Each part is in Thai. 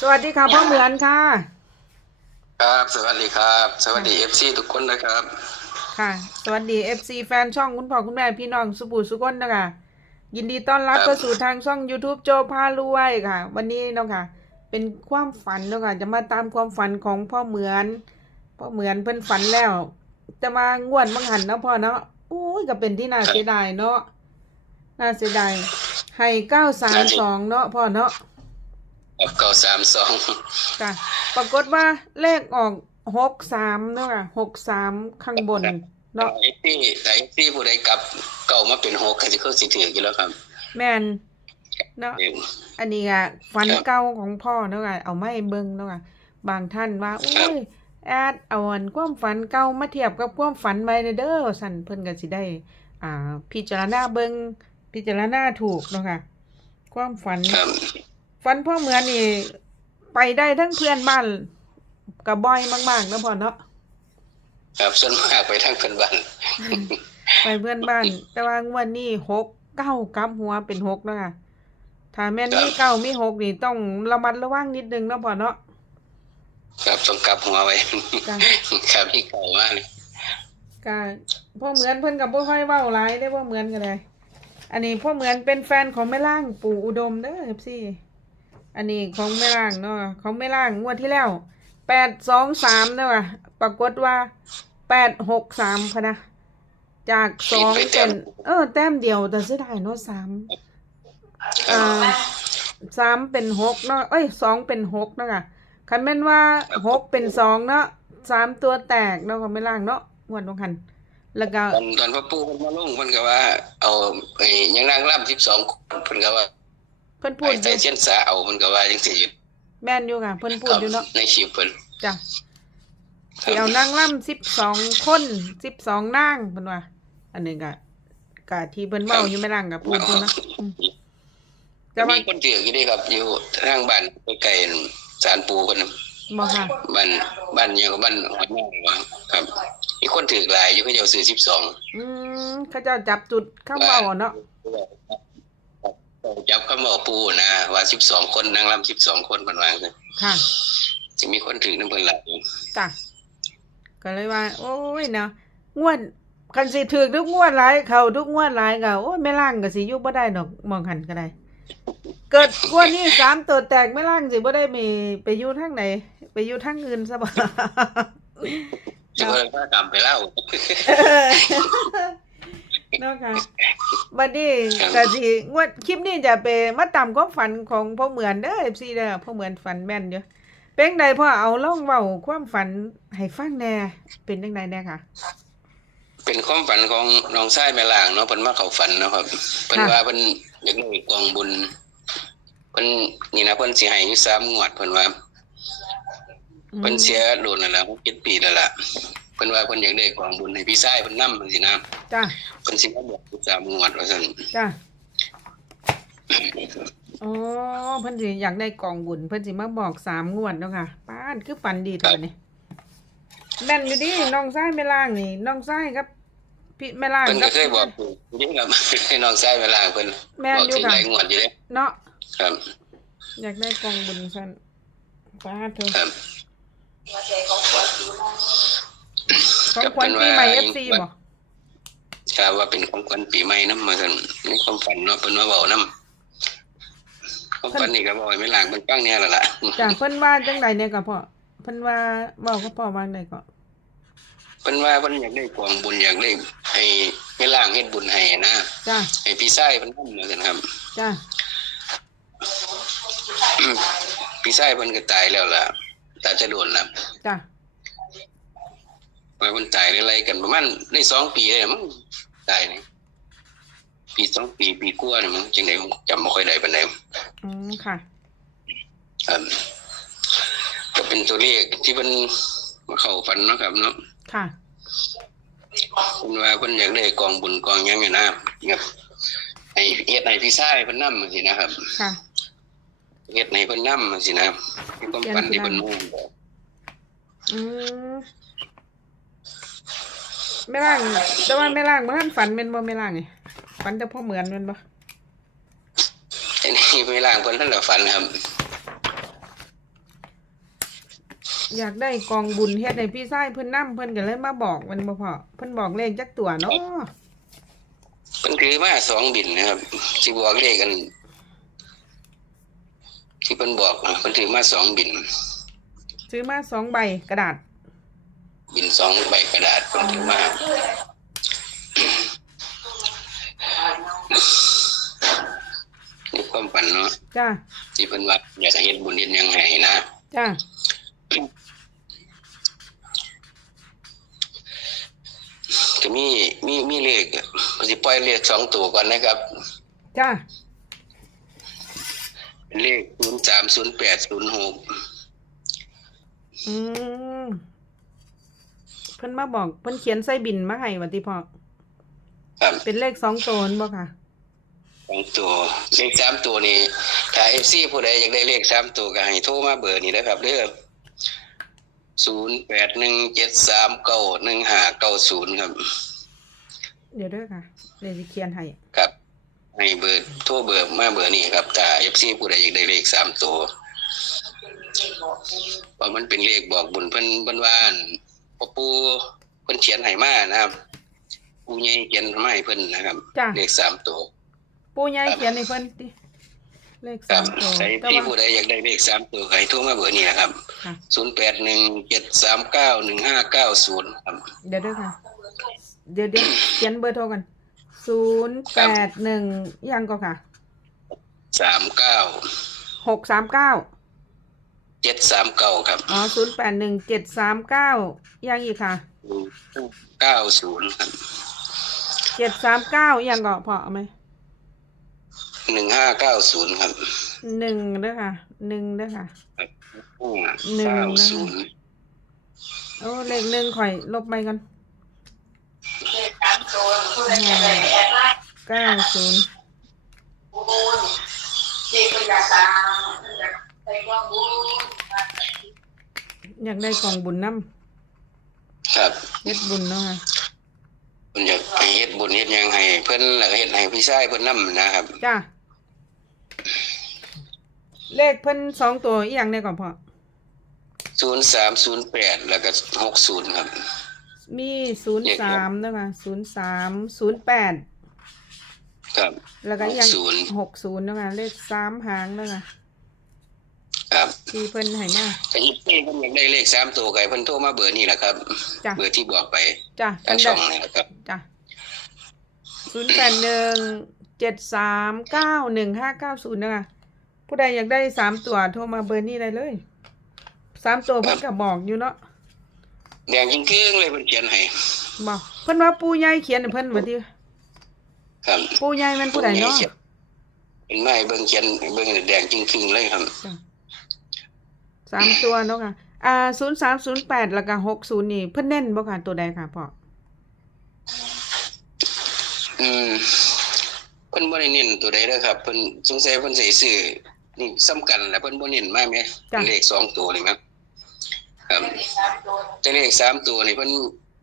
สวัสดีค่ะพ่อเหมือนค่ะ ครับ สวัสดีครับ สวัสดีเอฟซีทุกคนนะครับ ค่ะ สวัสดี FC แฟนช่องคุณพ่อคุณแม่พี่น้องสุบูสุกนนะคะยินดีต้อนรับครับเข้าสู่ทางช่อง YouTube โจพารวยค่ะ วันนี้เนาะค่ะ เป็นความฝันเนาะค่ะ จะมาตามความฝันของพ่อเหมือน พ่อเหมือนเพิ่นฝันแล้ว จะมางวดบังหันเนาะพ่อเนาะโอ้ยก็เป็นที่น่าเสียดายเนาะน่าเสียดายให้เก้าสามสองเนาะพ่อเนาะกับ เก้าสามสองค่ะปรากฏว่าเลขออกหกสามเนาะค่ะหกสามข้างบนเนาะเอฟซีแต่เอฟซีผู้ใดกลับเก่ามาเป็นหกใครจะเข้าสิถือกี่แล้วครับ แม่นเนาะเองอันนี้อะฝันครับเก่าของพ่อเนาะค่ะเอาไม่เบิ่งเนาะค่ะบางท่านว่าครัโอ้บยแอดเอาอันความฝันเก่ามาเทียบกับความฝันใหม่เด้อสั่นเพิ่นก็สิได้ อ่า พิจารณาเบิ่งพิจารณาถูกเนาะค่ะ ความฝัน ครับฝันพ่อเหมือนนี่ ไปได้ทั้งเพื่อนบ้านกับบ่อยมากๆเนาะพ่อเนาะครับส่วนมากไปทางเพื่อนบ้านไปเพื่อนบ้าน แต่ว่างวดนี้หกเก้ากำหัวเป็นหกแล้วค่ะถ้าแม่นมีเก้ามีหกนี่ต้องระมัดระวังนิดนึงเนาะพ่อเนาะครับต้องกลับหัวไว้จ้ะครับที่เก่ามากเลยก็พ่อเหมือนเพิ่นกับพ่อค่อยเว้าหลายได้อพ่อเหมือนกันเลยอันนี้พ่อเหมือนเป็นแฟนของแม่ล่างปู่อุดมเด้อพี่อั อันนี้ของแม่ล่างเนาะของแม่ล่างงวดที่แล้วแปดสองสามเนาะปรากฏว่าแปดหกสามพะนะจากสองเป็นเออ แต้มเดียวแต่เสียดายเนาะสามอ่าสามเป็นหกเนาะเอ้ยสองเป็นหกเนาะค่ะคันแม่นว่าหกเป็นสองเนาะสามตัวแตกเนาะก็ไม่ล่างเนาะงวันตรงหันแล้วก็ตอนตอนพ่อปู่มาลงเพิ่นก็ว่า เอาไอ้ยังนางร่ำสิบสองเพิ่นก็ว่า เพิ่นพูไปดอใส่ยู่เส้นสาเอาเพิ่นก็ว่าจังซี่อยู่แม่นอยู่ค่ะเพิ่นพูดอยู่เนาะในชีพเพิ่นจ้ะครัเดี๋ยวบนั่งล่ำสิบสองคนสิบสองนางเพิ่นว่า อันนี้ก็กะที่เพิ่นเว้าอยู่ไม่ล่างกับพูดอยู่เนาะอืมแต่ว่ามีคนถืออยู่เด้ครับ อยู่ทางบ้านใกล้ๆศาลปู่เพิ่นน่ะบ่ค่ะบ้านบ้านยังกับบ้านหอยแมงวะครับมีคนถือหลายอยู่เขาจะเอาซื้อสิบสองอืมเขาเจ้าจับจุดข้างเว้าเนาะ จับคำบอกปูนะว่าสิบสองคนนางรำสิบสองคนมันวางเลยค่ะ จะมีคนถือน้ำเพิ่นหลายจ้ะก็เลยว่า โอ้ยเนาะงวดคันสิถือทุกงวดหลายเขาทุกงวดหลายก็โอ้ยไม่ล่างก็สิอยู่บ่ได้ดอกมองหันก็ได้ เกิดงวดนี้สามตัวแตกไม่ล่างสิบ่ได้มีไปอยู่ทางไหน ไปอยู่ทางอื่นซะบ่จะเพิ่นพากรรมไปเล่าเนาะค่ะ บัดนี้ก็สิงวดคลิปนี้จะไปมาตามความฝันของพ่อเหมือนเด้อ FC เด้อพ่อเหมือนฝันแม่นอยู่เป็นใดพ่อเอาล่องเว้าความฝันให้ฟังแหน่เป็นจังไดแน่ค่ะ เป็นความฝันของน้องชายแม่ล่างเนาะเพิ่นมาเข้าฝันเนาะครับเพิ่นค่ะว่าเพิ่นอยากได้กองบุญเพิ่นนี่นะเพิ่นสิให้อยู่สามงวดเพิ่นว่าเพิ่นเสียโดนแล้วล่ะ7ปีแล้วล่ะ เพิ่นว่าเพิ่นอยากได้กองบุญให้พี่ชายเพิ่นนำจังซี่นะจ้าเพิ่นสิมาบอกอยู่สามงวดว่าซั่นจ้าอ๋อเพิ่นสิอยากได้กล่องบุญเพิ่นสิมาบอกสามงวดเนาะค่ะป้านคือฝันดีเท่านี้แม่นอยู่ดิน้องซ้ายแม่ล่างนี่น้องซ้ายครับพี่แม่ล่างเพิ่นครัก็เคยบอกอยู่นี่ครับให้น้องชายแม่ล่างเพิ่นแม่นบอกอยู่ถึงค่ะหลายงวดอยู่เด้เนาะครับ อยากได้กล่องบุญซั่นป้าดเถอะครับ ของขวัญปีใหม่ FC บ่ครับว่าเป็นของขวัญปีใหม่นำมาซั่นในความฝันเนาะเพิ่นมาเว้านำความฝันนี่ก็บ่ให้ไม่ล้างเพิ่นฟังเนี่ยล่ะล่ะจ้าเพิ่นว่าจังไดเนี่ยก็พ่อเพิ่นว่าเว้ากับพ่อว่าจังไดก็เพิ่นว่าเพิ่นอยากได้กองบุญอยากได้ให้ไม่ล้างเฮ็ดบุญให้นะจ้าให้พี่ชายเพิ่นทำว่าซั่นครับจ้าพี่ชายเพิ่นก็ตายแล้วล่ะตายจะโดนแล้วจ้า ว่าเพิ่นตายได้ไรกันประมาณได้สองปีเลยมั้งตายนี่ปีสองปีปีกว่านี่มั้งจังได๋ผมจำบ่ค่อยได้ปานใดอืมค่ะครับก็เป็นตัวเลขที่มันมาเข้าฝันเนาะครับเนาะค่ะคุณว่าเพิ่นอยากได้กองบุญกองหยังไงนะครับไอ้เฮ็ดให้พี่ชายเพิ่นนำจังซี่นะครับค่ะเฮ็ดให้เพิ่นนำจังซี่นะมีความฝันที่เพิ่นฮู้อืม ไม่ล่าง แต่ว่าไม่ล่างบ่ทันฝันเป็นบ่ไม่ล่างไงฝันแต่พ่อเหมือนแมันบ่ไอ้นี่เวลาเพิ่นท่านละฝันครับ อยากได้กองบุญเฮ็ดให้พี่ชายเพิ่นนํเพิ่นก็เลยมาบอกมันบ่พอเพิ่นบอกเลขจักตัวเนาะเพิ่นถือมาสองบินนะครับที่บอกเลขกัน ที่เพิ่นบอกนะเพิ่นถือมาสองบิน ซื้อมาสองใบกระดาษ บินสองใบกระดาษเพิ่นถือมานี่ความฝันเนาะจ้าที่เพิ่นว่าอยากจะเฮ็ดบุญเฮ็ดหยังไงนะจ้าจะมีมีมีเลขก็สิปล่อยเลขสองตัวก่อนนะครับ จ้าเลขศูนย์สามศูนย์แปดศูนย์หกอืม เพิ่นมาบอกเพิ่นเขียนใส่บินมาให้ว่าติพ่อครับเป็นเลขสองตัวนั่นบ่ค่ะสองตัวเลขสามตัวนี่ถ้าเอฟซีผู้ใดอยากได้เลขสามตัวก็ให้โทรมาเบอร์นี้นะครับเด้อศูนย์แปดหนึ่งเจ็ดสามเก้าหนึ่งห้าเก้าศูนย์ครับ เดี๋ยวเด้อค่ะเดี๋ยวสิเขียนให้ครับให้เบอร์โทรเบอร์มาเบอร์นี้ครับถ้าเอฟซีผู้ใดอยากได้เลขสามตัวเพราะมันเป็นเลขบอกบุญเพิ่นเพิ่นว่าอั่น พ่อปู่เพิ่นเขียนให้มานะครับ ปู่ใหญ่เขียนมาให้เพิ่นนะครับ จ้าเลขสามตัว ปู่ใหญ่เขียนให้เพิ่นติเลขคสารับมตัวใครแต่ที่ว่า ผู้ใดอยากได้เลขสามตัวใครโทรมาเบอร์นี้นะครับค่ะ ศูนย์แปดหนึ่งเจ็ดสามเก้าหนึ่งห้าเก้าศูนย์ครับ เดี๋ยวเด้อค่ะ เดี๋ยวเดี๋ยวเขียนเบอร์โทรกันศูนย์แปดหนึ่งยังก็ค่ะสามเก้าหกสามเก้า เจ็ดสามเก้าครับอ๋อศูนย์แปดหนึ่งเจ็ดสามเก้ายังอีกค่ะเก้าศูนย์ครับเจ็ดสามเก้ายังก็พอเอาไหมหนึ่งห้าเก้าศูนย์ครับหนึ่งเด้อค่ะหนึ่งเด้อค่ะหนึ่งเก้านะศูนย์โอ้เลขหนึ่งข่อยลบไปกันเก้าศูนย์ อยากได้กล่องบุญน้ครับำเฮ็ดบุญเนาะค่ะเพิ่นอยากให้เฮ็ดบุญเฮ็ดหยังให้เพิ่นแล้วก็เฮ็ดให้พี่ชายเพิ่นนํนะครับ จ้าเลขเพิ่นสองตัวอีกอย่างในก่อนพอศูนย์สามศูนย์แปดแล้วก็หกศูนย์ครับ มีศูนย์สามนะคะศูนย์สามศูนย์แปดครับ แล้วก็อีกอย่าง60 หกศูนย์นะคะเลขสามหางนะคะ ครับที่เพิ่นให้มาถ้าอีกที่เพิ่นอยากได้เลขสามตัวก็ให้เพิ่นโทรมาเบอร์นี้แหละครับ จ้ะเบอร์ที่บอกไปจ้ะทางจำช่ได้องนี่แหละครับจ้ะศูนย์แปดหนึ่งเจ็ดสามเก้าหนึ่งห้าเก้าศูนย์นะคะผู้ใดอยากได้สามตัวโทรมาเบอร์นี้ได้เลยสามตัวเพิ่นก็บอกอยู่เนาะแดงจริงๆเลยเพิ่นเขียนให้บอกเพิ่นว่าปู่ใหญ่เขียนให้เพิ่นว่าติครับปู่ใหญ่แมันผู้ใดเนาะเป็นไม้เบิ่งเขียนเบิ่งแดงจริงๆเลยครับจ้ะ สามตัวเนาะค่ะ อ่าศูนย์สามศูนย์แปดแล้วก็หกศูนย์นี่เพิ่นเน้นบ่ค่ะตัวใดค่ะพ่อ อืมเพิ่นบ่ได้เน้นตัวใดเด้อครับเพิ่นสงสัยเพิ่นสิซื้อนี่สำคัญแหละเพิ่นบ่เน้นมาแหมเลขสองตัวนี่มั้งครับแต่เลขสามตัวนี่เพิ่น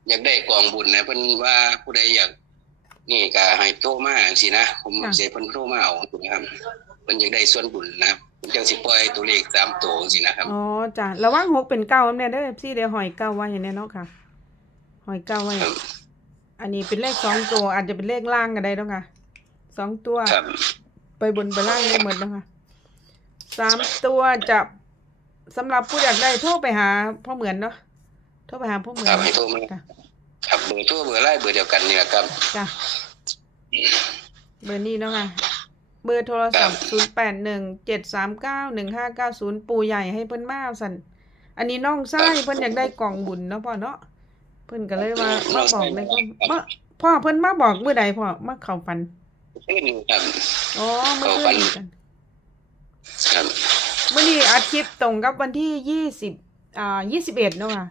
อยากได้กองบุญนะเพิ่นว่าผู้ใดอยาก นี่ก็ให้โทรมาจังซี่นะผมสิให้เพิ่นโทรมาเอาถูกไหมครับเพิ่นอยากได้ส่วนบุญนะเพิ่น จังสิปล่อยตัวเลขสามตัวจังซี่นะครับอ๋อจ้ะระวังหกเป็นเก้าแม่เด้อซี่เดี๋ยวหอยเก้าไว้อย่างแน่เนาะค่ะ หอยเก้าไว้ครับอันนี้เป็นเลขสองตัว อาจจะเป็นเลขล่างก็ได้เนาะค่ะสองตัวครับไปบนไปล่างได้หมดเนาะค่ะสามตัวจะสำหรับผู้อยากได้โทรไปหาพ่อเหมือนเนาะโทรไปหาพ่อเหมือนครับให้โทรมาจ้ะครับเบอร์โทรเบอร์ไลน์เบอร์เดียวกันนี่แหละครับจ้ะเบอร์นี้เนาะค่ะ เบอร์โทรศัพท์ศูนย์แปดหนึ่งเจ็ดสามเก้าหนึ่งห้าเก้าศูนย์ปูใหญ่ให้เพิ่นมาสันอันนี้น้องไส้เพิ่นอยากได้กล่องบุญเนาะพ่อเนาะเพิ่นก็เลยว่ามาบอกเลยก็มาพ่อเพิ่นมาบอกเมื่อใดพ่อมาเข้าฝันขึ้นครับอ๋อเมื่อคืนนี้กันครับเมื่อนี้อาทิตย์ตรงกับวันที่ยี่สิบอ่ายี่สิบเอ็ดเนาะค่ะ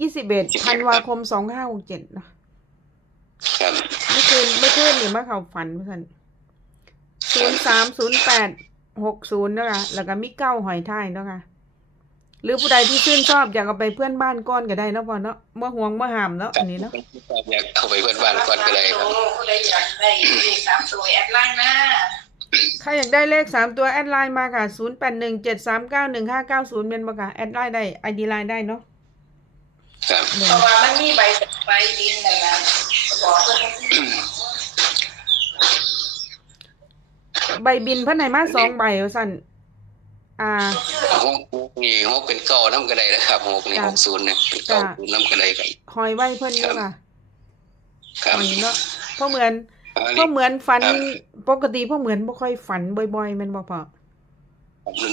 ยี่สิบเอ็ดธันวาคมสองห้าหกเจ็ดเนาะครับเมื่อคืนเมื่อคืนนี่มาเข้าฝันเพื่อน ศูนย์สามศูนย์แปดหกศูนย์เนาะค่ะแล้วก็มีเก้าหอยท้ายเนาะค่ะ หรือผู้ใดที่ชื่นชอบอยากเอาไปเพื่อนบ้านก้อนก็ได้เนาะพ่อเนาะเมื่อห่วงเมื่อหามเนาะอันนี้เนาะอยากเข้าไปเพื่อนบ้านก่อนก็ได้ครับผู้ใดอยากได้เลขสามตัวแอดไลน์นะใครอยากได้เลขสามตัวแอดไลน์มาค่ะศูนย์แปดหนึ่งเจ็ดสามเก้าหนึ่งห้าเก้าศูนย์เป็นปะค่ะแอดไลน์ได้ไอดีไลน์ได้เนาะครับเพราะว่ามันมีใบใบดินนั่นนะบอกเพิ่น ใบบินเพันไหนมาสองใบเอาสั่นอ่าหกนี่หกเป็นเก้าน้ำกระไดนะครับหกนี่จ้ะหกศูนย์เนี่ยเป็นเก้าจ้ะศูนย์น้ำกระไดครับหอยไว้เพิ่นเนาะค่ะครับหอยเนาะเพราะเหมือนอันเพนี้ราะเหมือนฝันครับปกติเพราะเหมือนบ่ค่อยฝันบ่อยๆแมันบ่พอ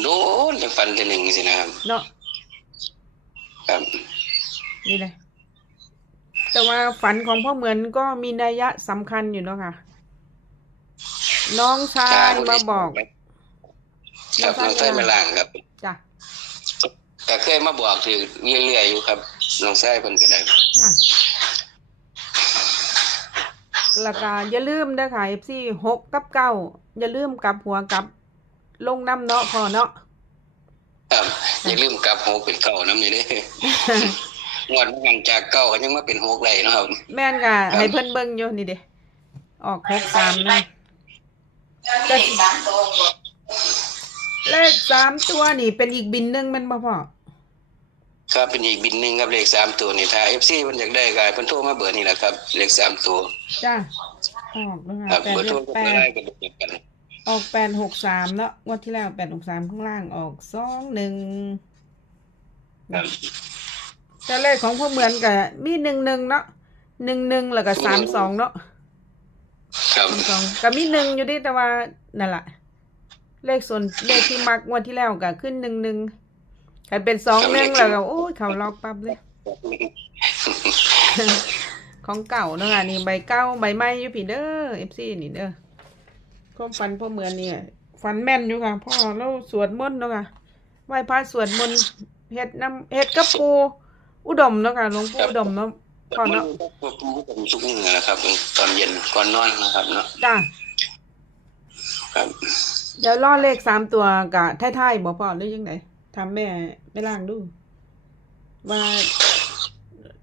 โดนๆจะฟันจะหนึ่งสินะครับเนาะครับนี่เลยแต่ว่าฝันของพ่อเหมือนก็มีนัยยะสำคัญอยู่เนาะค่ะ น้องชายมาบอกครับน้องชายมาล่างครับจ้ะแต่เคยมาบอกถือเรื่อยๆอยู่ครับน้องชายเพิ่นก็ได้อะแล้วก็อย่าลืมเด้อค่ะ FC หกกับเก้าอย่าลืมกลับหัวกลับ ลงน้ำเนาะพอเนาะครับอย่าลืมกลับหกเป็นเก้าน้ำนี่เด้งวดมันจากเก้าก็ยังมาเป็นหกได้เนาะครับแม่นค่ะให้เพิ่นเบิ่งอยู่นี่เด้ออกหกสามนะ จะมีสามตัวบอกเลขสามตัวนี่เป็นอีกบินหนึงแมันบ่พอครับเป็นอีกบินหนึ่งครับเลขสามตัวนี่ถ้าเอฟซีมันอยากได้ก็ให้เพิ่นโทรมาเบอร์นี่แหละครับเลขสามตัวจ้าออกแล้วครัค่ะบแปดเบอร์โทรหกก็แปได้ดก็ได้กันออกแปดหกสามเนาะงวดที่แล้วแปดหกสามข้างล่างออกสองหนึ่งครับแต่เลขของพวกเหมือนกับมีหนึ่งหนึ่งเนาะหนึ่งหนึ่งแล้วก็สามสองเนาะ ครับสามสองก็มีหนึ่งอยู่ดิแต่ว่านั่นแหละเลขส่วนเลขที่มักงวดที่แล้วก็ขึ้นหนึ่งหนึ่งใครเป็นสองหนึ่งแล้วก็โอ้ยเขาล็อกปั๊บเลย ของเก่าเนาะค่ะนี่ใบเก้าใบไม้อยู่พี่เด้อเอฟซีนี่เด้อความฝันพ่อเหมือนเนี่ยฝันแม่นอยู่ค่ะพ่อเราสวดมนต์เนาะค่ะไหว้พระสวดมนต์เฮ็ดน้ำเฮ็ดกับปูอุดมเนาะค่ะหลวงปู่อุดมเนาะ ก่อนเนาะพวกผมผมสุกนี่นะครับ ตอนเย็นก่อนนอนนะครับเนาะจ้าครับ เดี๋ยวรอเลขสามตัวกะท้ายๆบ่พ่อหรือยังไงทำแม่ไม่ล่างดู ว่า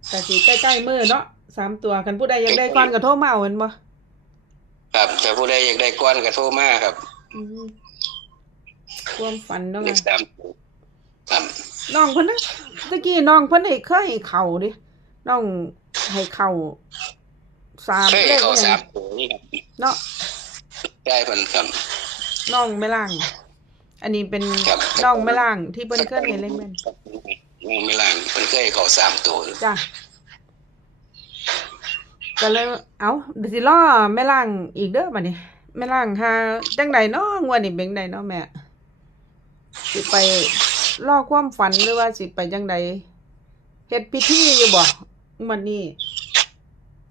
แต่สิใกล้ๆมือเนาะสามตัวกันผู้ใดอยากได้ก่อนก็โทรมาเอาเห็นบ่ครับแต่ผู้ใดอยากได้ก้อนก็โทรมาครับอืมความฝันเนาะเลขค่ะสามตัวครับน้องเพิ่นนะตะกี้น้องเพิ่นให้เคยให้เข่าดิ น้องให้เข่าสามเคยเลขเขาเนี่ยสามตัวนี่ครับเนาะได้เพิ่นครับน้องไม่ล่าง อันนี้เป็นครับน้องไม่ล่างที่เพิ่นเคยให้เล่นแม่นไม่ล่างเพิ่นเคยเขาสามตัวจ้ะก็เลยเอาเดี๋ยวสิล่อแม่ล่างอีกเด้อบัดนี้แม่ล่างหาจังใดเนาะงวดนี้เป็นจั่งใดเนาะแม่สิไปล่อความฝันหรือว่าสิไปจังใดเฮ็ดพิธีอยู่บ่ง วันนี้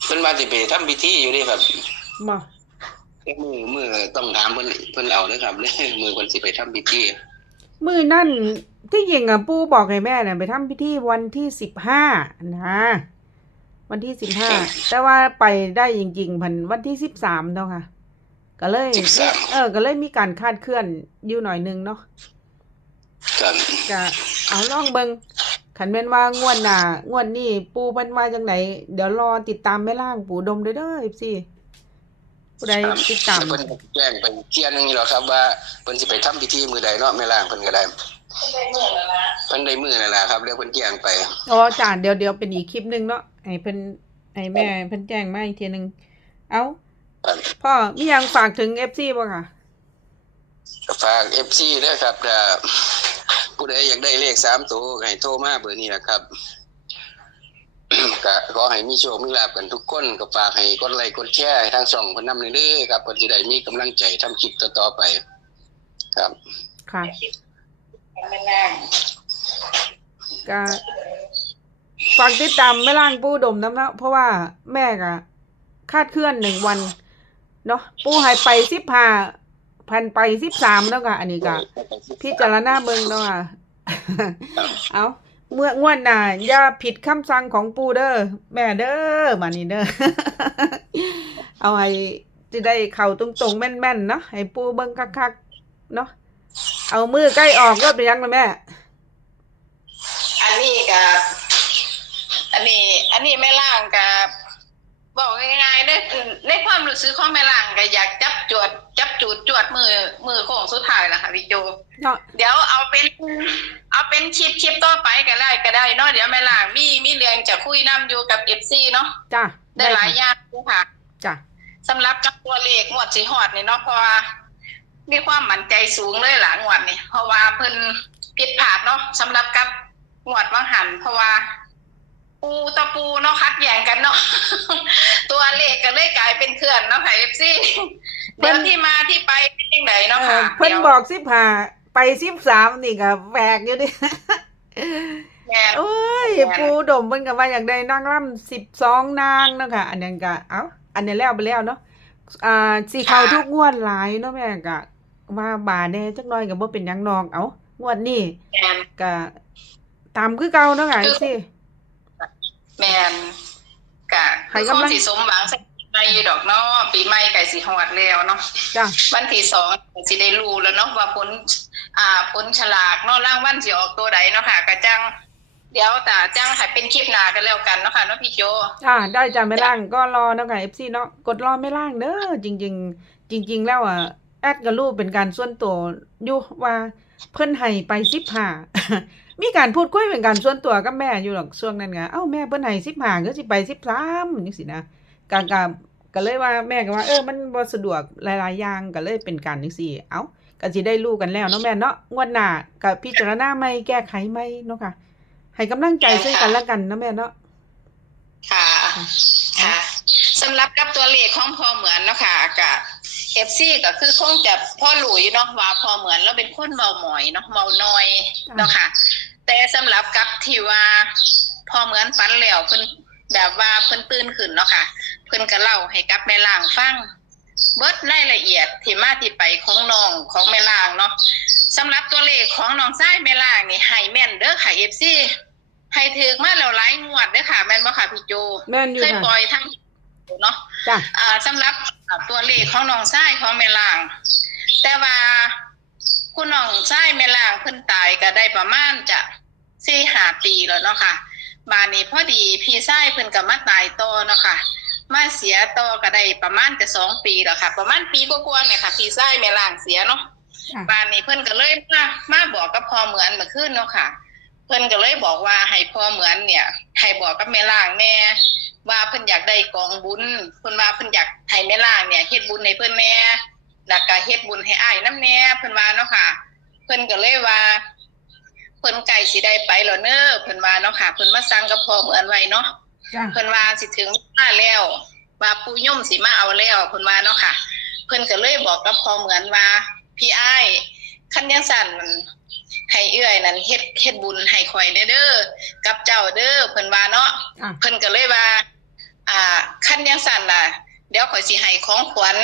เพิ่นมาสิไปทำพิธีอยู่นี่ครับบ่แต่มือมือต้องถามเพิ่นเพิ่นเอาเด้อครับเด้อมือเพิ่นสิไปทำพิธีมื้อนั่นที่จริงอะปู่บอกให้แม่น่ะไปทำพิธีวันที่สิบห้านะวันที่สิบห้าแต่ว่าไปได้จริงๆพันวันที่สิบสามเนาะค่ะ ก็เลย13เออ ก็เลยมีการคาดเคลื่อนอยู่หน่อยหนึงเนาะครับก็เอาลองเบิง ขันแม่นว่างวดหน้างวดนี้ปูเพิ่นมาจังไหนเดี๋ยวรอติดตามแม่ล่างปู่ดมเด้อเด้อ FC ผู้ใดครับติดตามเพิ่นแจ้งไปเที่ยนึงนี่หรอกครับว่าเพิ่นสิไปทำพิธีมื้อใดเนาะแม่ล่างเพิ่นก็ได้ได้เมื่อแล้วล่ะเพิ่นได้มื้อนั่นล่ะครับแล้วเพิ่นแจ้งไปอ๋อจ้าเดี๋ยวเดี๋ยวเป็นอีกคลิปหนึงเนาะให้เพิ่นให้แม่เพิ่นแจ้งมาอีกทีหนึงเอาครับพ่อมีหยังฝากถึง FC บ่ค่ะก็ฝาก FC ด้วยครับถ้า ผู้ใดอยากได้เลขสามตัวให้โทรมาเบอร์นี้นะครับ ก็ขอให้มีโชคมีลาภกันทุกคนก็ฝากให้กดไลค์กดแชร์ให้ทางช่องเพิ่นนำเด้อครับเพิ่นสิได้มีกำลังใจทำคลิปต่อๆไป ครับค่ะฟังก็ฝากติดตามแม่ล่างปูดมน้ำเนะเพราะว่าแม่ก็คาดเคลื่อนหนึ่งวัน เนาะปูหายไปสิบห้า พันไปสิบสามแล้วก็อันนี้ก็พิจารณาเบิ่งเนาะค่ะเอาเมื่องวดหน้าอย่าผิดคำสั่งของปูเด้อแม่เด้อมานี่เด้อเอาให้จะได้เข่าตรงๆแม่นๆเนาะให้ปูเบิ่งคักๆเนาะเอามือใกล้ออกก็ไปยังเลยแม่ อันนี้กับ อันนี้ อันนี้แม่ล่างกับ บอกง่ายๆในในความรู้สึกของแม่ล่างก็อยากจับจวด จับจูดจวดมือมือของสุดท้ายแล้วค่ะพี่โจเนาะเดี๋ยวเอาเป็น เอาเป็นคลิปคลิปต่อไปก็ได้ก็ได้เนาะเดี๋ยวแม่ล่างมีมีเรื่องจะคุยนํอยู่กับเอฟซีเนาะจ้ะได้หลายอย่างอยู่ค่ะจ้ะสำหรับกับตัวเลขงวดสีหอดนี่เนาะเพราะว่ามีความมั่นใจสูงเลยหลังงวดนี่เพราะว่าเพิ่นผิดพลาดเนาะสำหรับกับงวดวังหันเพราะว่า ปูตะปูเนาะคัดแย่งกันเนาะตัวเลขก็เลยกลายเป็นเคลื่อนเนาะค่ะเอฟซีเดี๋ยวที่มาที่ไปเป็นยังไงเนาะเอค่ะอเพิ่นดี๋ยวบอกสิบห้าไปสิบสามนี่ก็แปลกอยู่ดิแม่นโอ้ยแม่นปูดมเพิ่นก็ว่าอยากได้นางร่ำสิบสองนางเนาะค่ะ อันนั้นก็เอ้าอันนี้แล้วไปแล้วเนาะอ่าสิเข้าทุกงวดหลายเนาะแม่ก็ว่าบาแน่จักหน่อยก็บ่เป็นหยังนองเอ้างวดนี้แม่นก็ตามคือเก่าเนาะค่ะคือสิ แมนกะให้คือกำลังคงสิสมหวังสักปีใหม่ดอกเนาะปีใหม่ไก่สิฮอดแล้วเนาะจ้ะวันที่สองสิได้รู้แล้วเนาะว่าผลอ่าผลฉลากเนาะรางวัลสิออกตัวใดเนาะค่ะกะจัง เดี๋ยวแต่จังให้เป็นคลิปหน้ากันแล้วกันเนาะค่ะเนาะพี่โจอ่าได้จ้ะไม่ล่างก็รอเนาะค่ะ FC เนาะกดรอไม่ล่างเด้อจริง ๆ จริง ๆ แล้วอะแอดกับลูกเป็นการส่วนตัวอยู่ว่าเพิ่นให้ไป15 มีการพูดคุยเป็นการส่วนตัวกับแม่อยู่หรอกช่วงนั้นไงเอ้าแม่เพิ่นให้15ก็สิไป13จังซี่นะก็ก็ก็เลยว่าแม่ก็ว่าเออมันบ่สะดวกหลายๆอย่างก็เลยเป็นการจังซี่เอ้าก็สิได้รู้กันแล้วเนาะแม่เนาะงวดหน้าก็พิจารณาใหม่แก้ไขใหม่เนาะค่ะให้กำลังใจซึ่งกันและกันเนาะแม่เนาะค่ะค่ะสำหรับกับตัวเลขของพอเหมือนเนาะค่ะกับเอฟซีก็คือคงจะพ่อหลุยเนาะว่าพอเหมือนแล้วเป็นคนเมาหมอยเนาะเมาน้อยเนาะค่ะ แต่สำหรับกับที่ว่าพอเหมือนฝันแล้วเพิ่นแบบว่าเพิ่นตื่นขึ้นเนาะค่ะ เพิ่นก็เล่าให้กับแม่ล่างฟังเบิดรายละเอียดที่มาที่ไปของน้องของแม่ล่างเนาะสำหรับตัวเลขของน้องชายแม่ล่างนี่ให้แม่นเด้อค่ะ FC ให้ถือมาแล้วหลายงวดเด้อค่ะ แม่นบ่ค่ะพี่โจแม่นอยู่เคยปค่ะล่อยทั้งเนาะจ้ะอ่าสำหรับตัวเลขของน้องชายของแม่ล่าง แต่ว่า คุณน้องชายแม่ล่างเพิ่นตายก็ได้ประมาณจะสี่ห้าปีแล้วเนาะค่ะบานนี้พอดีพี่ชายเพิ่นก็มาตายต่อเนาะค่ะมาเสียต่อก็ได้ประมาณจะสองปีแล้วค่ะ ประมาณปีกว่าๆเนี่ยค่ะ พี่ชายแม่ล่างเสียเนาะค่ะบ้านนี้เพิ่นก็เลยมามาบอกกับพ่อเหมือนเมื่อคืนเนาะค่ะ เพิ่นก็เลยบอกว่าให้พ่อเหมือนเนี่ยให้บอกกับแม่ล่างแน่ว่าเพิ่นอยากได้กองบุญเพิ่นว่าเพิ่นอยากให้แม่ล่างเนี่ยเฮ็ดบุญให้เพิ่นแน่ แล้วก็เฮ็ดบุญให้อ้ายน้ำแน่เพิ่นว่าเนาะค่ะ เพิ่นก็เลยว่า เพิ่นไก่สิได้ไปแล้วเน้อเพิ่นว่าเนาะค่ะ เพิ่นมาสั่งกับพ่อเหมือนไว้เนาะจ้ะเพิ่นว่าสิถึงมาแล้วว่าปู่ย่อมสิมาเอาแล้วเพิ่นว่าเนาะค่ะ เพิ่นก็เลยบอกกับพ่อเหมือนว่า พี่อ้ายคันยังสั่นให้เอื้อยนั่นเฮ็ดเฮ็ดบุญให้ข่อยเด้อเด้อกับเจ้าเด้อเพิ่นว่าเนาะอะ เพิ่นก็เลยว่า อ่าคันยังสั่นน่ะ เดี๋ยวข่อยสิให้ของขวัญ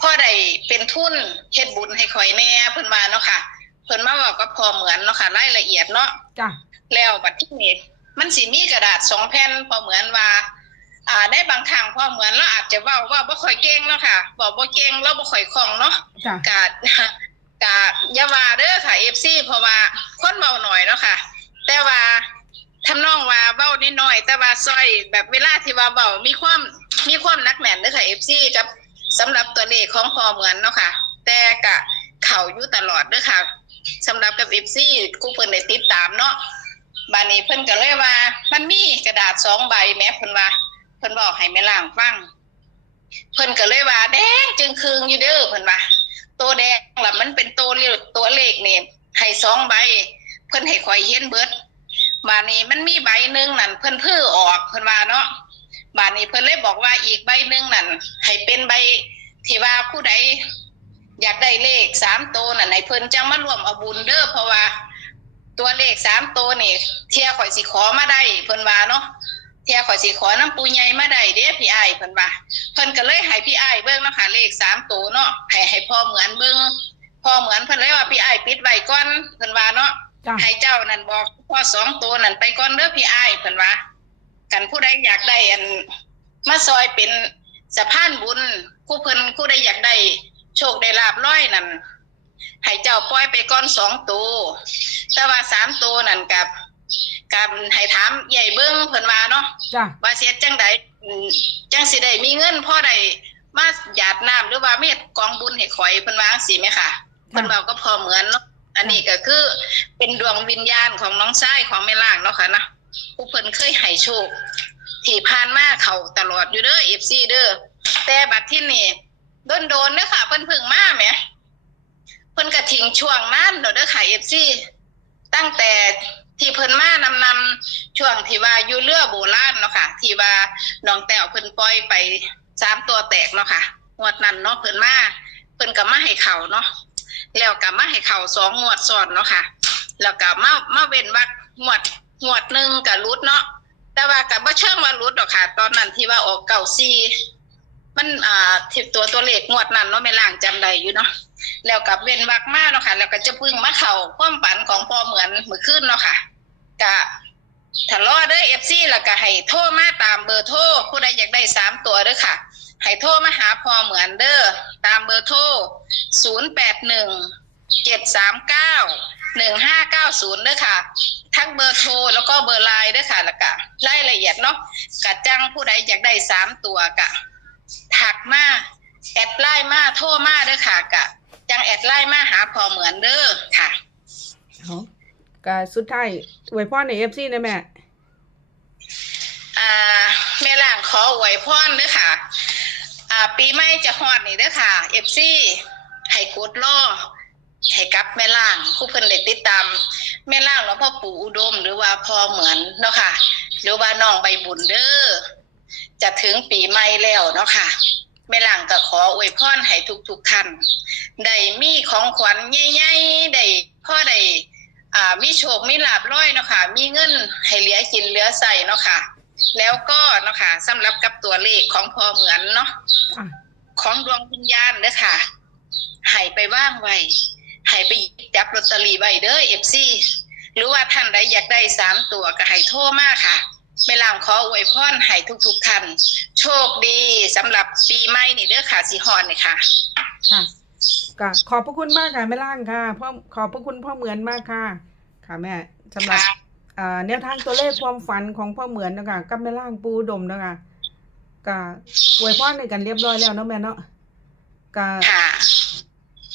พ่อได้เป็นทุนเฮ็ดบุญให้ข่อยแน่เพิ่นว่าเนาะค่ะ เพิ่นมาบอกกับพ่อเหมือนเนาะค่ะรายละเอียดเนาะจ้ะแล้วบัดที่นี้มันสิมีกระดาษสองแผ่นพอเหมือนว่า อ่าได้บางครั้งพอเหมือนเราอาจจะเว้าว่าบ่ค่อยเก่งเนาะค่ะบอกบ่เก่งแล้วบ่ค่อยคล่องเนาะจ้ะกะกะอย่าว่าเด้อค่ะ FC เพราะว่าคนเว้าหน่อยเนาะค่ะ แต่ว่าทำนองว่าเว้านิดหน่อย แต่ว่าซอยแบบเวลาที่ว่าเว้ามีความมีความหนักแน่นเด้อค่ะ FC กับ สำหรับตัวเลขของพอเหมือนเนาะค่ะ แต่กะเข้าอยู่ตลอดเด้อค่ะสำหรับกับ FC กูเพิ่นได้ติดตามเนาะบานี้เพิ่นก็เลยว่า มันมีกระดาษสองใบแม้เพิ่นว่า เพิ่นบอกให้แม่ล่างฟังเพิ่นก็เลยว่า แดงจึงคืงอยู่เด้อเพิ่นว่าตัวแดงล่ะมันเป็นตัวเลขตัวเลขนี่ให้สองใบ เพิ่นให้ข่อยเห็นเบิดบานี้มันมีใบหนึ่งนั่นเพิ่นเพื่อออกเพิ่นว่าเนาะ บานนี้เพิ่นเลยบอกว่าอีกใบหนึงนั่นให้เป็นใบที่ว่าผู้ใดอยากได้เลขสามตัวนั่นให้เพิ่นจังมารวมเอาบุญเด้อเพราะว่า ตัวเลขสามตัวนี่เทียข่อยสิขอมาได้เพิ่นว่าเนาะเทียข่อยสิขอน้ำปูใหญ่มาได้เด้พี่อ้ายเพิ่นว่าเพิ่นก็เลยให้พี่อ้ายเบิ่งเนาะค่ะเลขสามตัวเนาะให้ให้พ่อเหมือนเบิ่งพ่อเหมือนเพิ่นเลยว่าพี่อ้ายปิดไว้ก่อนเพิ่นว่าเนาะจ้ะให้เจ้านั่นบอกพ่อสองตัวนั่นไปก่อนเด้อพี่อ้ายเพิ่นว่า กันผู้ใดอยากได้อันมาซอยเป็นสะพานบุญผู้เพิ่นผู้ใดอยากได้โชคได้ลาบร้อยนั่นให้เจ้าปล่อยไปก่อนสองตัวแต่ว่าสามตัวนั่นกับกับให้ถามใหญ่เบิ้งเพิ่นว่าเนาะจ้ะว่าเสียจังใดอืมจังสิได้มีเงินพ่อใดมาหยาดน้ำหรือว่าเม็ดกองบุญให้ข่อยเพิ่นวาจั่งสิไหมค่ะเพิ่นเว้าก็พอเหมือนเนาะอันนี้ก็คือเป็นดวงวิญญาณของน้องชายของแม่ล่างเนาะค่ะนะ ผู้เพิ่นเคยให้โชคที่ผ่านมาเขาตลอดอยู่เด้อ FC เด้อแต่บัดที่นี่โดนๆเด้อค่ะ เพิ่นพิ่งมาแหมเพิ่นก็ทิ้งช่วงนั้นเด้อค่ะ FC ตั้งแต่ที่เพิ่นมานำนำช่วงที่ว่าอยู่เรือโบราณเนาะค่ะ ที่ว่าน้องแต้วเพิ่นปล่อยไปสามตัวแตกเนาะค่ะงวดนั้นเนาะเพิ่นมาเพิ่นก็มาให้เขาเนาะแล้วก็มาให้เขาสองงวดซ้อนเนาะค่ะ แล้วก็มามาเว้นวักงวด งวดหนึ่งกับรุดเนาะแต่ว่ากับบ่เชิงว่ารุดหรอกค่ะ ตอนนั้นที่ว่าออกเก่าซีมันอ่าทิตัวตัวเลขงวดนั้นเนาะไม่ล่างจำได้อยู่เนาะแล้วกับเว้นวักมาเนาะค่ะ แล้วก็จะพึ่งมาเข้าความฝันของพ่อเหมือนเมื่อคืนเนาะค่ะกะถ้ารอเด้อ FC แล้วก็ให้โทรมาตามเบอร์โทรผู้ใดอยากได้สามตัวเด้อค่ะให้โทรมาหาพอเหมือนเด้อตามเบอร์โทร081 739หนึ่งเจ็ดสามเก้า ห้าเก้าศูนย์ด้วยค่ะ ทั้งเบอร์โทรแล้วก็เบอร์ไลน์ด้วยค่ะแล้วก็รายละเอียดเนาะกะจังผู้ใดอยากได้สามตัวกะถักมาแอดไลน์มาโทรมาด้วยค่ะกะจังแอดไลน์มาหาพอเหมือนเด้อค่ะเอาก็สุดท้ายอวยพรใน FC นะแม่อ่าแม่ล่างขออวยพรเด้อค่ะ อ่า ปีใหม่จะฮอดนี่เด้อค่ะเอฟซีให้กดล่อ ให้กับแม่ล่างผู้เพิ่นได้ติดตาม แม่ล่างหลวงพ่อปู่อุดม หรือว่าพ่อเหมือนเนาะค่ะ หรือว่าน้องใบบุญเด้อจะถึงปีใหม่แล้วเนาะค่ะแม่ล่างก็ขออวยพรให้ทุกๆท่านได้มีของขวัญใหญ่ๆได้พ่อได้อ่ามีโชคมีลาบร้อยเนาะค่ะ มีเงินให้เหลือกินเหลือใส่เนาะค่ะ แล้วก็เนาะค่ะสำหรับกับตัวเลขของพอเหมือนเนาะอะของดวงวิญญาณเด้อค่ะให้ไปว่างไว้ ให้ไปหยิบจับลอตเตอรี่ไว้เด้อเอฟซีหรือว่าท่านใดอยากได้สามตัวก็ให้โทรมาค่ะไม่ล่างขออวยพรให้ทุกๆท่านโชคดีสำหรับปีใหม่นี่เด้อค่ะสิฮอนนี่ค่ะ ค่ะก็ขอบพระคุณมากค่ะแม่ล่างค่ะพ่อขอบพระคุณพ่อเหมือนมากค่ะ ค่ะแม่สำหรับค่ะอ่าแนวทางตัวเลขความฝันของพ่อเหมือนนะคะกับแม่ล่างปูอุดมนะคะก็อวยพรในกันเรียบร้อยแล้วเนาะแม่เนาะก็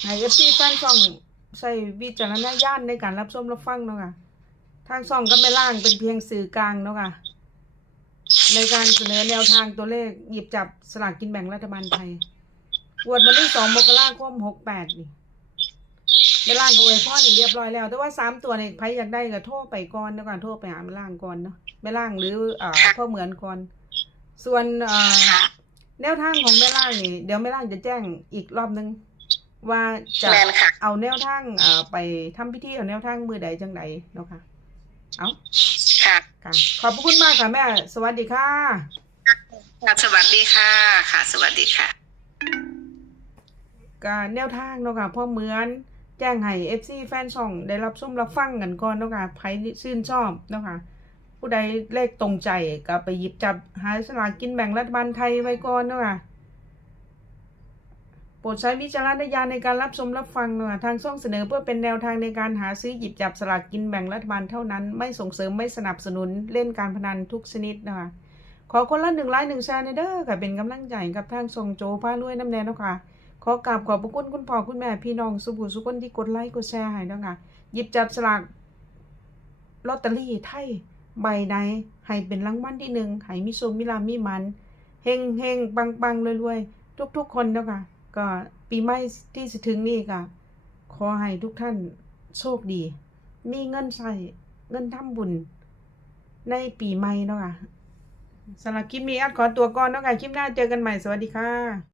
ค่ะให้เอฟซีแฟนช่องใช้วิจารณญาณในการรับชมรับฟังเนาะค่ะ ทางช่องก็ไม่ล่างเป็นเพียงสื่อกลางเนาะค่ะ ในการเสนอแนวทางตัวเลขหยิบจับสลากกินแบ่งรัฐบาลไทยงวดวันที่สองมกราคมหกแปดนี่ไม่ล่างก็อวยพรนี่เรียบร้อยแล้ว แต่ว่าสามตัวเนี่ยใครอยากได้ก็โทรไปก่อนเนาะก่อนโทรไปหาไม่ล่างก่อนเนาะไม่ล่างหรืออ่าพ่อเหมือนก่อน ส่วนอ่าค่ะแนวทางของแม่ล่างนี่เดี๋ยวแม่ล่างจะแจ้งอีกรอบนึง ว่าจะแมนค่ะเอาแนวทางอ่าไปทำพิธีเอาแนวทางมือใดจังใดเนาะค่ะ เอาค่ะค่ะ ขอบพระคุณมากค่ะแม่ สวัสดีค่ะค่ะสวัสดีค่ะ ค่ะ สวัสดีค่ะการแนวทางเนาะค่ะพ่อเหมือนแจ้งให้ FC แฟนช่องได้รับชมรับฟังกันก่อนเนาะค่ะใครชื่นชอบเนาะค่ะ ผู้ใดเลขตรงใจก็ไปหยิบจับหาสลากกินแบ่งรัฐบาลไทยไว้ก่อนเนาะค่ะโป รดใช้วิจารณญาณในการรับชมรับฟังเนาะค่ะทางช่องเสนอเพื่อเป็นแนวทางในการหาซื้อหยิบจับสลากกินแบ่งรัฐบาลเท่านั้น ไม่ส่งเสริมไม่สนับสนุนเล่นการพนันทุกชนิดนะคะขอคนละหนึ่งไลค์หนึ่งแชร์ในเด้อค่ะเป็นกำลังใจกับทางส่งโจพาลุยน้ำแดงนะคะขอกราบขอบพระคุณคุณพ่อคุณแม่พี่น้องสุภูสุคนที่กดไลค์กดแชร์ให้เนาะค่ะหยิบจับสลากลอตเตอรี่ไทยใบไหนให้เป็นรางวัลที่หนึ่งให้มีโชคมีลามีมันเฮงเฮงปังปังรวยๆทุก ๆ คนเนาะค่ะ ก็ปีใหม่ที่จะถึงนี่ก็ขอให้ทุกท่านโชคดี มีเงินใส่เงินทำบุญ ในปีใหม่เนาะค่ะสำหรับคลิปนี้อัดขอตัวก่อนเนาะค่ะคลิปหน้าเจอกันใหม่สวัสดีค่ะ